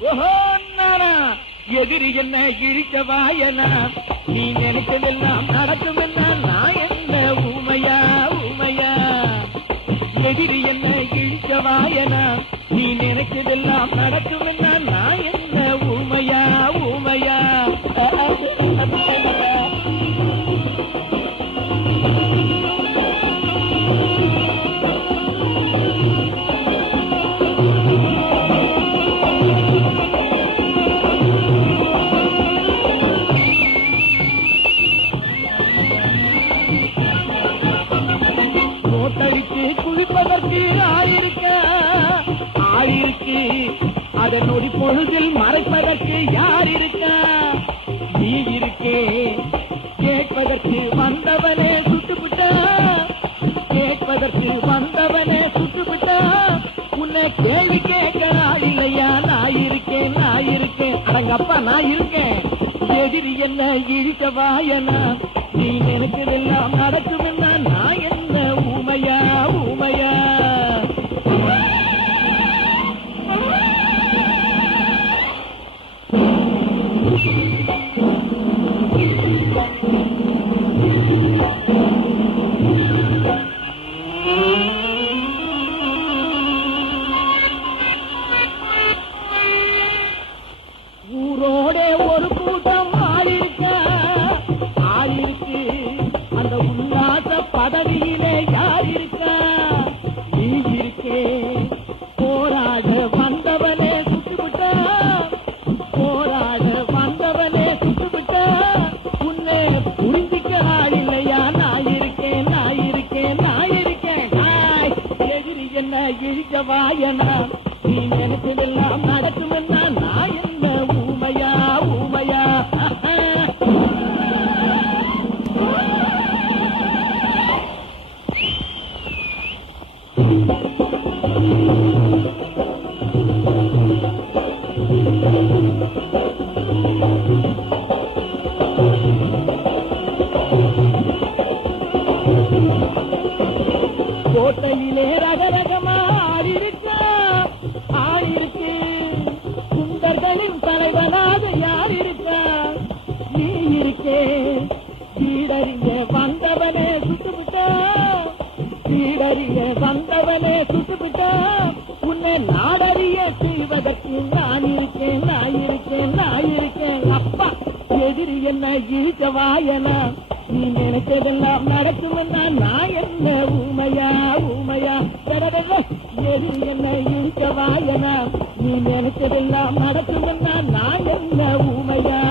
ஓஹோ நானா எதிரி என்ன இழிச்ச வாயனா நீ நினைச்சதெல்லாம் நடக்கும் என்ன நான் என்ன ஊமையா ஊமையா எதிரி என்ன இழிச்ச வாயனா நீ நினைச்சதெல்லாம் நடக்கும் என்ன நான் என்ன ஊமையா ஊமையா கோட்டடித்து குளிப்பதற்கு ஆளிருக்கு அதை நொடி பொழுதில் மறைப்பதற்கு யார் இருக்கா நீ இருக்கே கேட்பதற்கு வந்தவனே சுட்டுவிட்டா கேட்பதற்கு வந்தவனே சுட்டுவிட்டா உன்னை கேள்வி கேட்கிறா இல்லையா நான் இருக்கேன் அடங்கப்பா நான் இருக்கேன் எதிரி என்ன இழிக்க வாயனா நீ நினைச்சதெல்லாம் நடக்கும் என்ன நான் என்ன ஊமையா ஊமையா ஊரோட ஒரு கூட்டம் ஆளிருக்கு அந்த உல்லாச பதவியிலே யார் இருக்கா நீ இருக்கே போராட வந்தவனே சுட்டுவிட்டா உன்னை புரிஞ்சிக்க ஆள் இல்லையா நான் இருக்கேன் எதிரி என்ன இழிச்ச வாயனா நீ நினைச்சதெல்லாம் நடக்கும் என்ன நான் என்ன ஊமையா ஊமையா கோட்டையிலே ரகரகமா ஆளிருக்கு சுந்தர்களின் தலைவனாக யார் இருக்கா நீ இருக்கே சீடறிய வந்தவனே சுட்டுவிட்டா உன்னை நாடறிய செய்வதற்கு நான் இருக்கேன் அப்பா எதிரி என்ன இழிச்ச வாயனா நீ நினைச்சதெல்லாம் நடக்கும் நான் என்ன ஊமையா எதிரி என்ன இழிச்ச வாயனா நீ நினைச்சதெல்லாம் நடக்கும் நான் என்ன ஊமையா